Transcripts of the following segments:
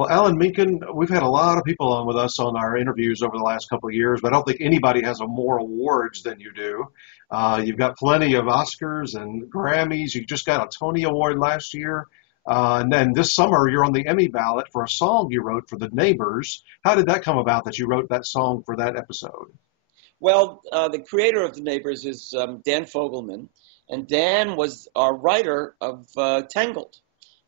Well, Alan Menken, we've had a lot of people on with us on our interviews over the last couple of years, but I don't think anybody has more awards than you do. You've got plenty of Oscars and Grammys. You just got a Tony Award last year. And then this summer, you're on the Emmy ballot for a song you wrote for the Neighbors. How did that come about that you wrote that song for that episode? Well, the creator of The Neighbors is Dan Fogelman, and Dan was our writer of Tangled.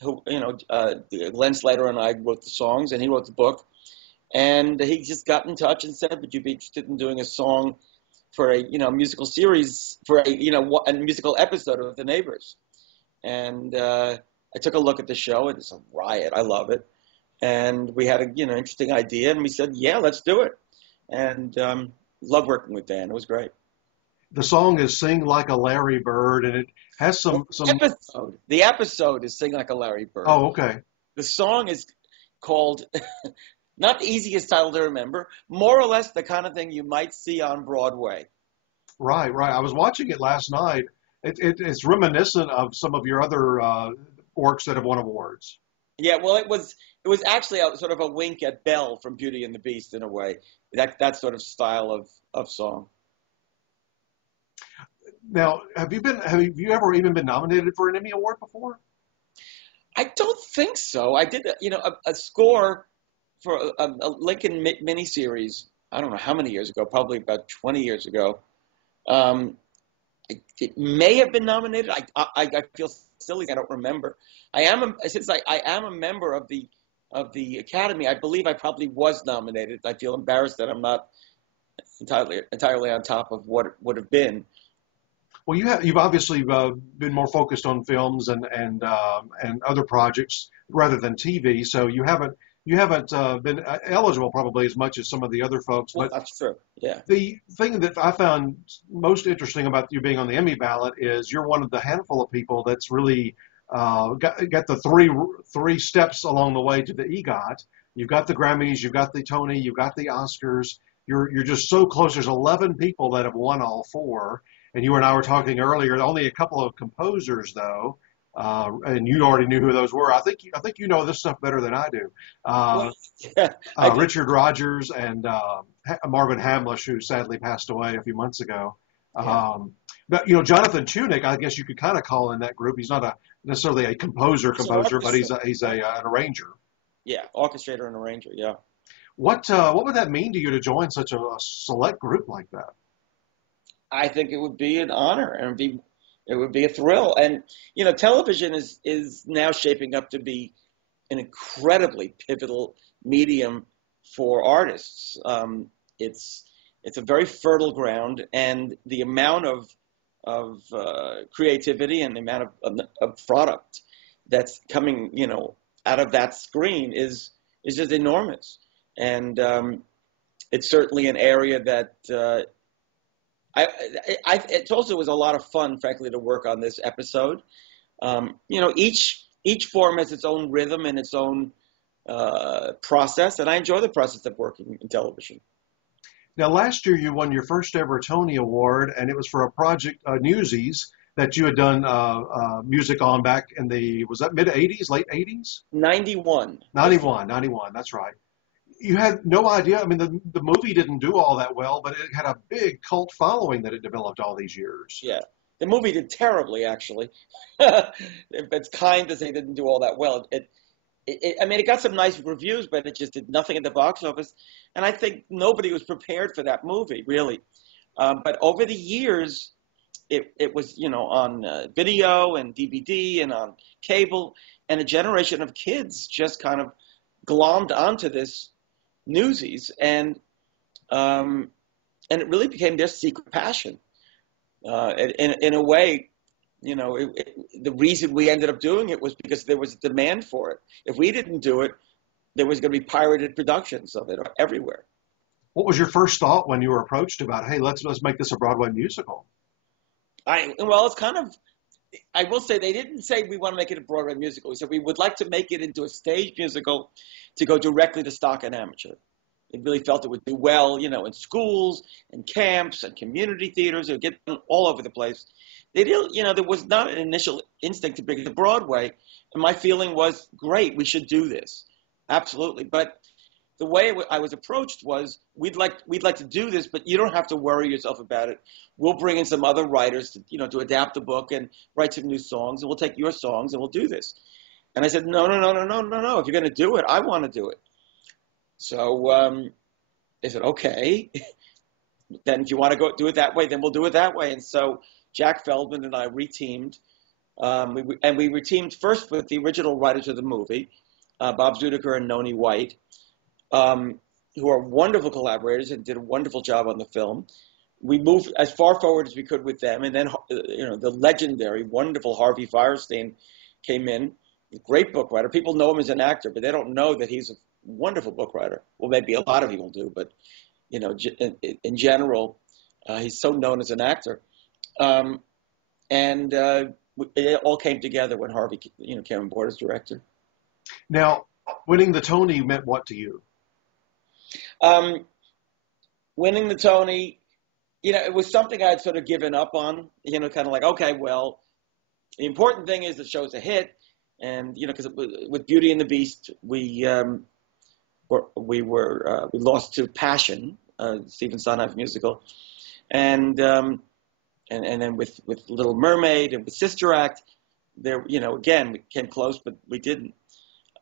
Who, Glenn Slater and I wrote the songs, and he wrote the book. And he just got in touch and said, "Would you be interested in doing a song for a musical series for a musical episode of The Neighbors?" And I took a look at the show, and it's a riot. I love it, and we had a interesting idea, and we said, "Yeah, let's do it." And love working with Dan. It was great. The song is "Sing Like a Larry Bird," and it has some. The episode is "Sing Like a Larry Bird." Oh, okay. The song is called, not the easiest title to remember, more or less the kind of thing you might see on Broadway. Right. I was watching it last night. It's reminiscent of some of your other works that have won awards. Yeah, well, it was actually sort of a wink at Belle from Beauty and the Beast in a way. That sort of style of song. Now, have you ever even been nominated for an Emmy Award before? I don't think so. I did, a score for a Lincoln miniseries. I don't know how many years ago, probably about 20 years ago. It may have been nominated. I feel silly. I don't remember. Since I am a member of the Academy, I believe I probably was nominated. I feel embarrassed that I'm not entirely on top of what it would have been. Well, you've obviously been more focused on films and other projects rather than TV, so you haven't been eligible probably as much as some of the other folks. Well, but that's true. Yeah. The thing that I found most interesting about you being on the Emmy ballot is you're one of the handful of people that's really got the three steps along the way to the EGOT. You've got the Grammys, you've got the Tony, you've got the Oscars. You're just so close. There's 11 people that have won all four. And you and I were talking earlier, only a couple of composers, though, and you already knew who those were. I think you know this stuff better than I do. Richard Rodgers and Marvin Hamlish, who sadly passed away a few months ago. Yeah. But Jonathan Tunick, I guess you could kind of call in that group. He's not necessarily a composer, but he's an arranger. Yeah, orchestrator and arranger. Yeah. What would that mean to you to join such a select group like that? I think it would be an honor, and it would be a thrill. And television is now shaping up to be an incredibly pivotal medium for artists. It's a very fertile ground, and the amount of creativity and the amount of product that's coming out of that screen is just enormous. And it's certainly an area that. It also was a lot of fun, frankly, to work on this episode. Each form has its own rhythm and its own process, and I enjoy the process of working in television. Now, last year you won your first ever Tony Award, and it was for a project, Newsies, that you had done music on back in was that mid-'80s, late '80s? 91. 91, that's right. You had no idea. I mean, the movie didn't do all that well, but it had a big cult following that it developed all these years. Yeah. The movie did terribly, actually. It's kind to say it didn't do all that well. It got some nice reviews, but it just did nothing at the box office. And I think nobody was prepared for that movie, really. But over the years, it was, on video and DVD and on cable, and a generation of kids just kind of glommed onto this Newsies, and it really became their secret passion. In a way, the reason we ended up doing it was because there was a demand for it. If we didn't do it, there was going to be pirated productions of it everywhere. What was your first thought when you were approached about, hey, let's make this a Broadway musical? It's kind of. I will say they didn't say we want to make it a Broadway musical. We said we would like to make it into a stage musical to go directly to stock and amateur. They really felt it would do well, in schools and camps and community theaters. It would get all over the place. There was not an initial instinct to bring it to Broadway. And my feeling was, great, we should do this. Absolutely. But the way I was approached was, we'd like to do this, but you don't have to worry yourself about it. We'll bring in some other writers to adapt the book and write some new songs, and we'll take your songs and we'll do this. And I said, no, no, no, no, no, no, no. If you're going to do it, I want to do it. So they said, okay. Then if you want to go do it that way, then we'll do it that way. And so Jack Feldman and I reteamed. We reteamed first with the original writers of the movie, Bob Zudiker and Noni White, who are wonderful collaborators and did a wonderful job on the film. We moved as far forward as we could with them. And then, the legendary, wonderful Harvey Fierstein came in, a great book writer. People know him as an actor, but they don't know that he's a wonderful book writer. Well, maybe a lot of people do, but, in general, he's so known as an actor. It all came together when Harvey, came on board as director. Now, winning the Tony meant what to you? Winning the Tony, it was something I'd sort of given up on, kind of like, okay, well, the important thing is the show's a hit. And, because with Beauty and the Beast, we lost to Passion, Stephen Sondheim's musical. And then with Little Mermaid and with Sister Act, there, again, we came close, but we didn't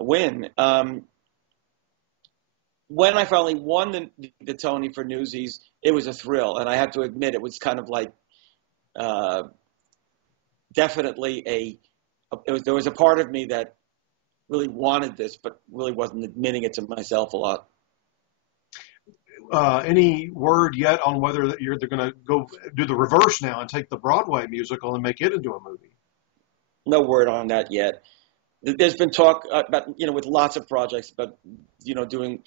win. When I finally won the Tony for Newsies, it was a thrill, and I have to admit it was kind of like definitely there was a part of me that really wanted this, but really wasn't admitting it to myself a lot. Any word yet on whether they're going to go do the reverse now and take the Broadway musical and make it into a movie? No word on that yet. There's been talk about, with lots of projects, but, doing,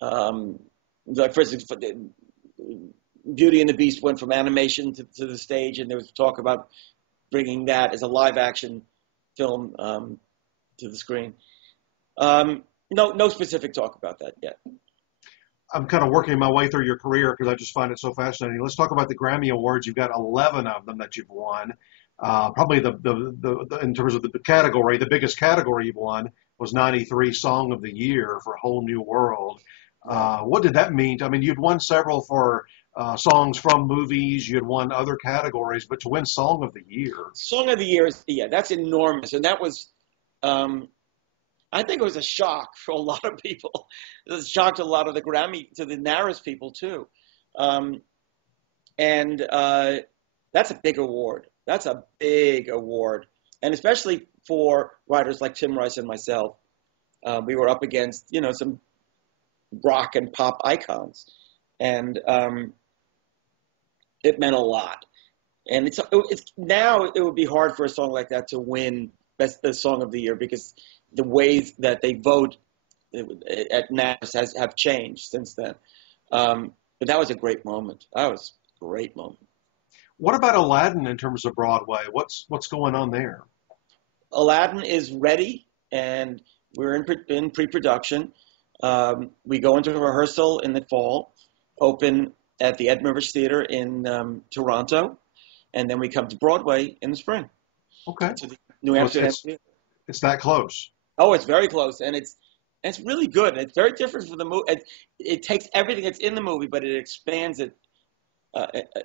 like, for instance, Beauty and the Beast went from animation to the stage, and there was talk about bringing that as a live action film to the screen. No specific talk about that yet. I'm kind of working my way through your career because I just find it so fascinating. Let's talk about the Grammy Awards. You've got 11 of them that you've won. Probably the in terms of the category, the biggest category you've won was 93 Song of the Year for Whole New World. What did that mean? I mean, you'd won several for songs from movies. You'd won other categories, but to win Song of the Year. Song of the Year that's enormous. And that was, I think it was a shock for a lot of people. It was a shock to a lot of the NARAS people too. That's a big award. That's a big award. And especially for writers like Tim Rice and myself. We were up against, some rock and pop icons. And it meant a lot. And it's now it would be hard for a song like that to win the Song of the Year because the ways that they vote at NARAS have changed since then. But that was a great moment. That was a great moment. What about Aladdin in terms of Broadway? What's going on there? Aladdin is ready, and we're in pre-production. We go into rehearsal in the fall, open at the Ed Rivers Theater in Toronto, and then we come to Broadway in the spring. Okay. To the New Amsterdam Theater. It's that close. Oh, it's very close, and it's really good. It's very different from the movie. It takes everything that's in the movie, but it expands it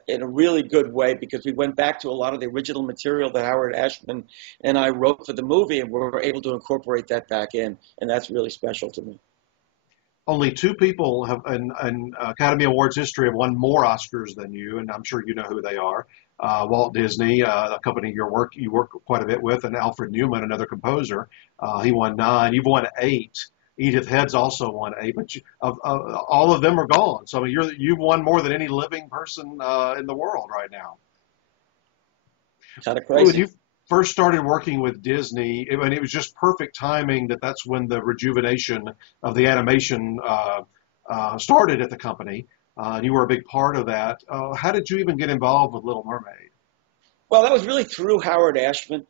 in a really good way because we went back to a lot of the original material that Howard Ashman and I wrote for the movie, and we were able to incorporate that back in, and that's really special to me. Only two people have in Academy Awards history have won more Oscars than you, and I'm sure you know who they are. Walt Disney, a company you work quite a bit with, and Alfred Newman, another composer. He won 9. You've won 8. Edith Head's also won 8, but all of them are gone. So I mean, you've won more than any living person in the world right now. Kind of crazy. When you first started working with Disney, it was just perfect timing that's when the rejuvenation of the animation started at the company. And you were a big part of that. How did you even get involved with Little Mermaid? Well, that was really through Howard Ashman.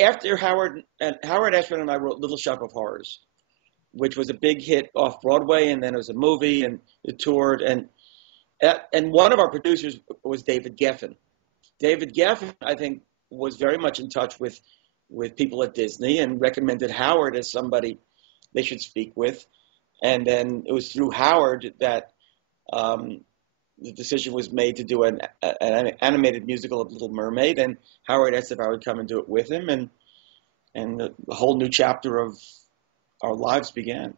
After Howard Ashman and I wrote Little Shop of Horrors, which was a big hit off Broadway, and then it was a movie, and it toured. And one of our producers was David Geffen. David Geffen, I think, was very much in touch with people at Disney and recommended Howard as somebody they should speak with. And then it was through Howard that the decision was made to do an animated musical of Little Mermaid, and Howard asked if I would come and do it with him, and the whole new chapter of our lives began.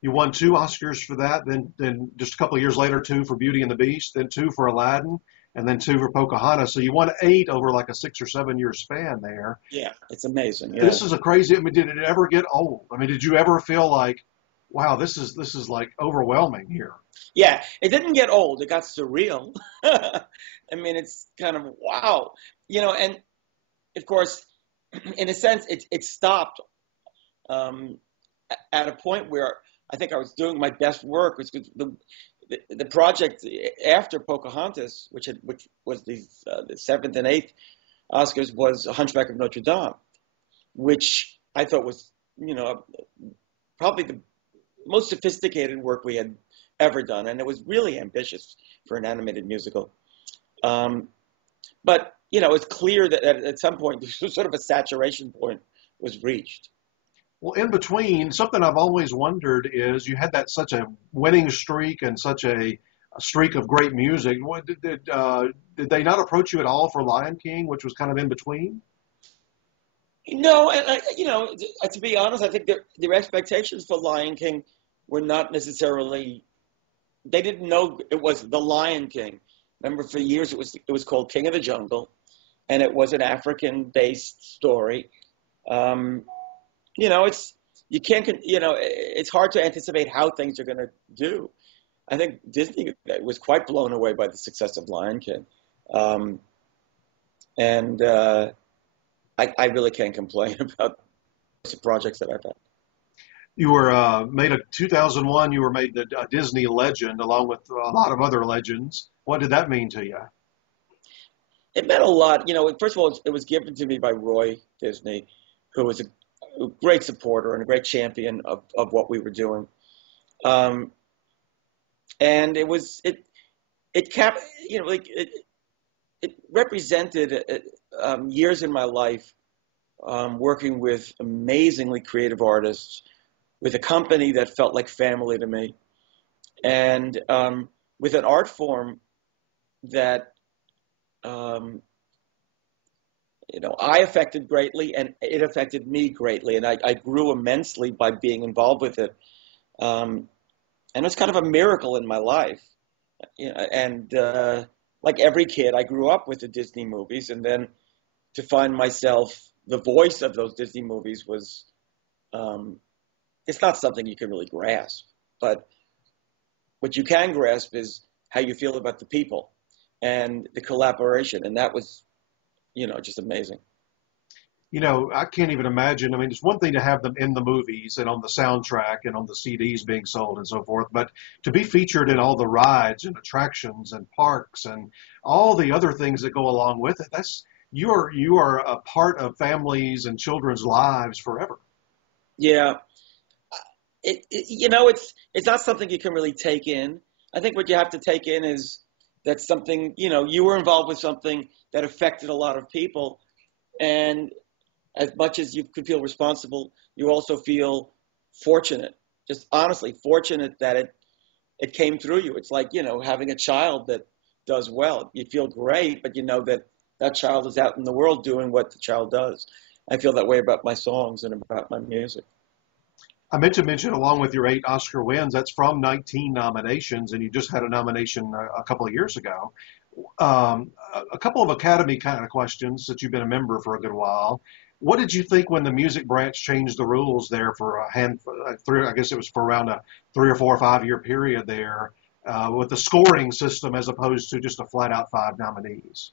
You won 2 Oscars for that, then just a couple of years later, 2 for Beauty and the Beast, then 2 for Aladdin, and then 2 for Pocahontas. So you won 8 over like a 6 or 7 year span there. Yeah, it's amazing. Yeah. This is a crazy. I mean, did it ever get old? I mean, did you ever feel like, wow, this is like overwhelming here? Yeah, it didn't get old. It got surreal. I mean, it's kind of wow, and of course, in a sense, it stopped at a point where I think I was doing my best work, which was the project after Pocahontas, which was the 7th and 8th Oscars, was Hunchback of Notre Dame, which I thought was, probably the most sophisticated work we had ever done, and it was really ambitious for an animated musical. But it's clear that at some point, sort of a saturation point was reached. Well, in between, something I've always wondered is you had such a winning streak and such a streak of great music. Did they not approach you at all for Lion King, which was kind of in between? No, and to be honest, I think their expectations for Lion King were not necessarily. They didn't know it was the Lion King. Remember, for years it was called King of the Jungle, and it was an African-based story. It's hard to anticipate how things are going to do. I think Disney was quite blown away by the success of Lion King, and I really can't complain about the projects that I've had. You were made in 2001. You were made a Disney legend along with a lot of other legends. What did that mean to you? It meant a lot. First of all, it was given to me by Roy Disney, who was a great supporter and a great champion of what we were doing. And it represented years in my life working with amazingly creative artists, with a company that felt like family to me, and with an art form that I affected greatly, and it affected me greatly, and I grew immensely by being involved with it. And it was kind of a miracle in my life. And like every kid, I grew up with the Disney movies, and then to find myself the voice of those Disney movies was, it's not something you can really grasp, but what you can grasp is how you feel about the people and the collaboration, and that was, just amazing. I can't even imagine. I mean, it's one thing to have them in the movies and on the soundtrack and on the CDs being sold and so forth, but to be featured in all the rides and attractions and parks and all the other things that go along with it, you are a part of families and children's lives forever. Yeah. It's not something you can really take in. I think what you have to take in is that something, you were involved with something that affected a lot of people, and as much as you could feel responsible, you also feel fortunate, just honestly fortunate that it came through you. It's like, having a child that does well. You feel great, but you know that child is out in the world doing what the child does. I feel that way about my songs and about my music. I meant to mention, along with your 8 Oscar wins, that's from 19 nominations, and you just had a nomination a couple of years ago. A couple of Academy kind of questions, that you've been a member for a good while. What did you think when the music branch changed the rules there for I guess it was for around a 3 or 4 or 5 year period there, with the scoring system as opposed to just a flat out 5 nominees?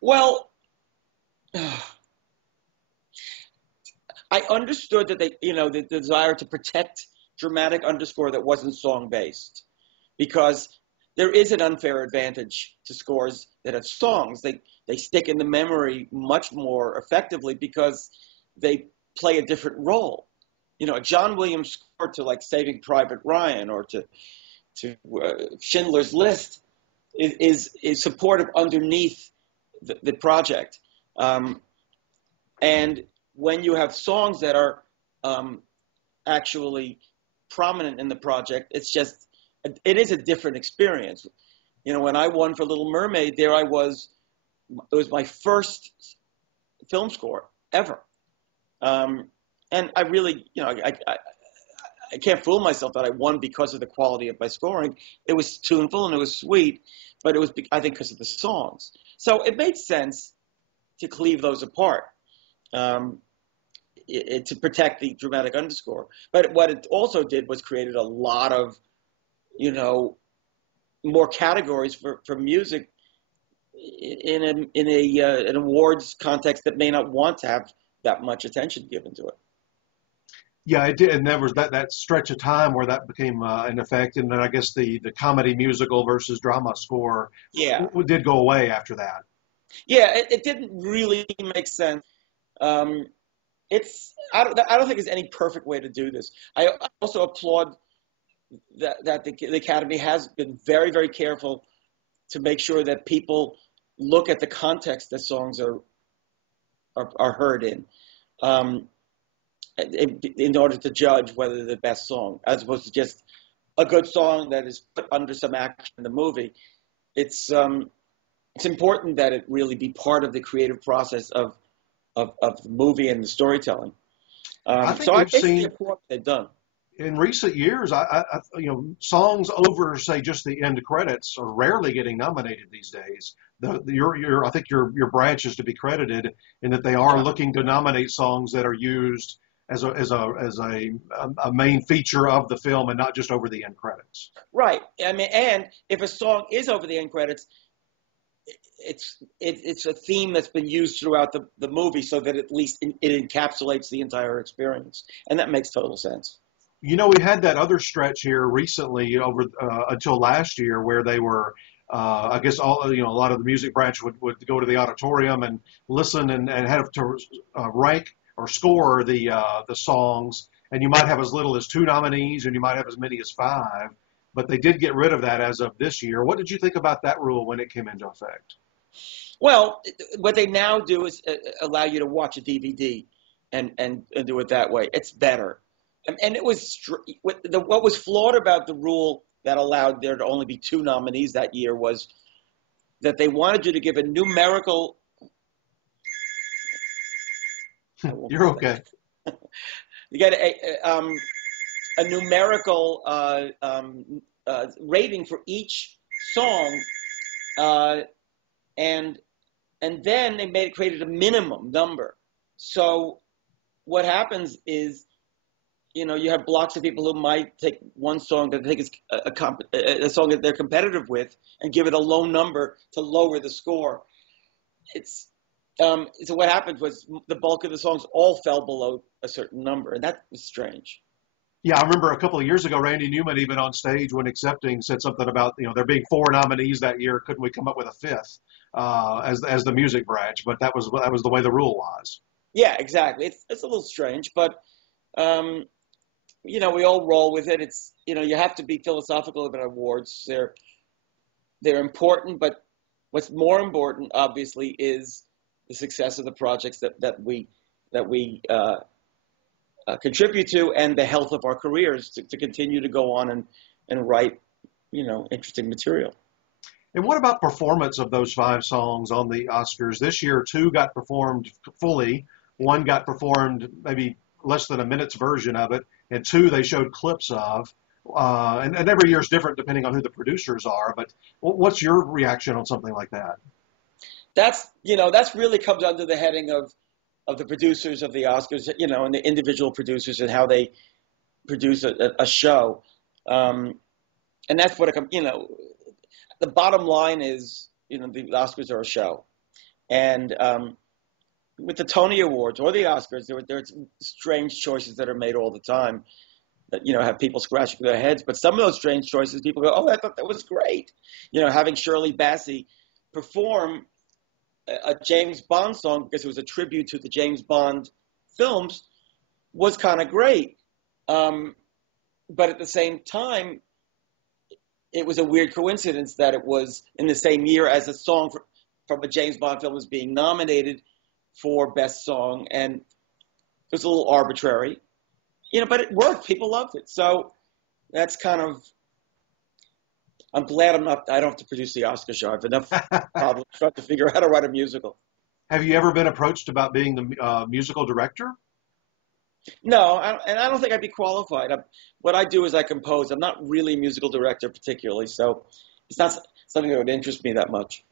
Well, I understood that the desire to protect dramatic underscore that wasn't song based, because there is an unfair advantage to scores that have songs. They stick in the memory much more effectively because they play a different role. A John Williams score to like Saving Private Ryan or to Schindler's List is supportive underneath the project, and when you have songs that are actually prominent in the project. It's just, it is a different experience. You know, when I won for Little Mermaid, there I was, it was my first film score ever. And I really, you know, I can't fool myself that I won because of the quality of my scoring. It was tuneful and it was sweet, but it was, I think, because of the songs. So it made sense to cleave those apart, to protect the dramatic underscore. But what it also did was created a lot of, you know, more categories for music in an awards context that may not want to have that much attention given to it. Yeah, it did, and there was that stretch of time where that became an effect, and then I guess the comedy musical versus drama score did go away after that. Yeah, it didn't really make sense. I don't think there's any perfect way to do this. I also applaud that the Academy has been very, very careful to make sure that people look at the context that songs are heard in order to judge whether they're the best song, as opposed to just a good song that is put under some action in the movie. It's important that it really be part of the creative process of the movie and the storytelling. I think we've seen what they've done. In recent years, you know, songs over, say, just the end credits are rarely getting nominated these days. I think your branch is to be credited in that they are looking to nominate songs that are used as a main feature of the film and not just over the end credits. Right. I mean, and if a song is over the end credits, it's a theme that's been used throughout the movie, so that at least it encapsulates the entire experience, and that makes total sense. You know, we had that other stretch here recently over until last year where they were, I guess, a lot of the music branch would go to the auditorium and listen and have to rank or score the songs, and you might have as little as 2 nominees and you might have as many as 5, but they did get rid of that as of this year. What did you think about that rule when it came into effect? Well, what they now do is allow you to watch a DVD and do it that way. It's better. And it was what was flawed about the rule that allowed there to only be 2 nominees that year was that they wanted you to give a numerical. You're okay. You get a numerical rating for each song, and then they created a minimum number. So what happens is, you know, you have blocks of people who might take one song that they think is a song that they're competitive with and give it a low number to lower the score. So what happened was the bulk of the songs all fell below a certain number, and that was strange. Yeah, I remember a couple of years ago, Randy Newman, even on stage when accepting, said something about, you know, there being 4 nominees that year. Couldn't we come up with a 5th as the music branch? But that was the way the rule was. Yeah, exactly. It's a little strange, but you know, we all roll with it. It's, you know, you have to be philosophical about awards. They're important, but what's more important, obviously, is the success of the projects that we contribute to, and the health of our careers to continue to go on and write, you know, interesting material. And what about performance of those 5 songs on the Oscars? This year, 2 got performed fully. 1 got performed maybe less than a minute's version of it, and 2 they showed clips of. And every year is different depending on who the producers are. But what's your reaction on something like that? That's really comes under the heading of the producers of the Oscars, you know, and the individual producers and how they produce a show. And that's what you know, the bottom line is, you know, the Oscars are a show. And with the Tony Awards or the Oscars, there's strange choices that are made all the time that, you know, have people scratching their heads. But some of those strange choices, people go, oh, I thought that was great. You know, having Shirley Bassey perform a James Bond song because it was a tribute to the James Bond films was kind of great. But at the same time, it was a weird coincidence that it was in the same year as a song from a James Bond film was being nominated for Best Song, and it was a little arbitrary. but it worked. People loved it. So that's kind of. I'm glad I don't have to produce the Oscar show. I have enough problems trying to figure out how to write a musical. Have you ever been approached about being the musical director? No, and I don't think I'd be qualified. What I do is I compose. I'm not really a musical director particularly, so it's not something that would interest me that much.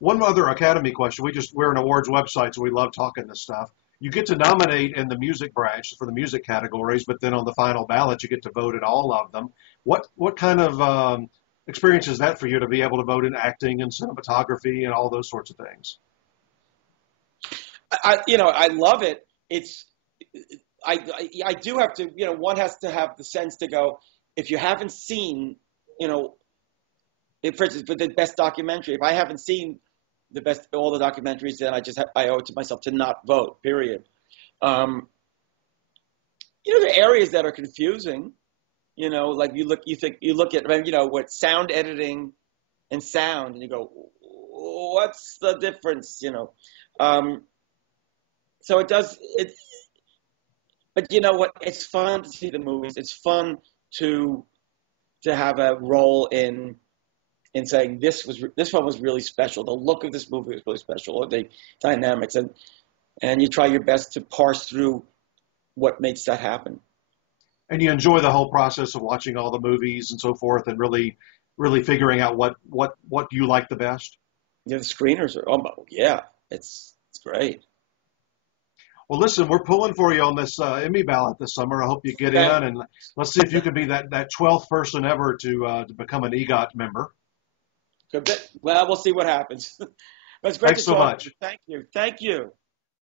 One other Academy question. We're an awards website, so we love talking this stuff. You get to nominate in the music branch for the music categories, but then on the final ballot, you get to vote in all of them. What kind of experience is that for you to be able to vote in acting and cinematography and all those sorts of things? I love it. I do have to, one has to have the sense to go, if you haven't seen, for instance, for the best documentary, if I haven't seen all the documentaries, then I owe it to myself to not vote, period. There are areas that are confusing, like you look at, what sound editing and sound, and you go, what's the difference, so but you know what? It's fun to see the movies. It's fun to have a role in saying this one was really special. The look of this movie was really special, or the dynamics, and you try your best to parse through what makes that happen. And you enjoy the whole process of watching all the movies and so forth, and really figuring out what you like the best. Yeah, the screeners are it's great. Well, listen, we're pulling for you on this Emmy ballot this summer. I hope you get in, and let's see if you can be that 12th person ever to become an EGOT member. Well, we'll see what happens. But it's great Thanks to so talk much. to you. Thank you.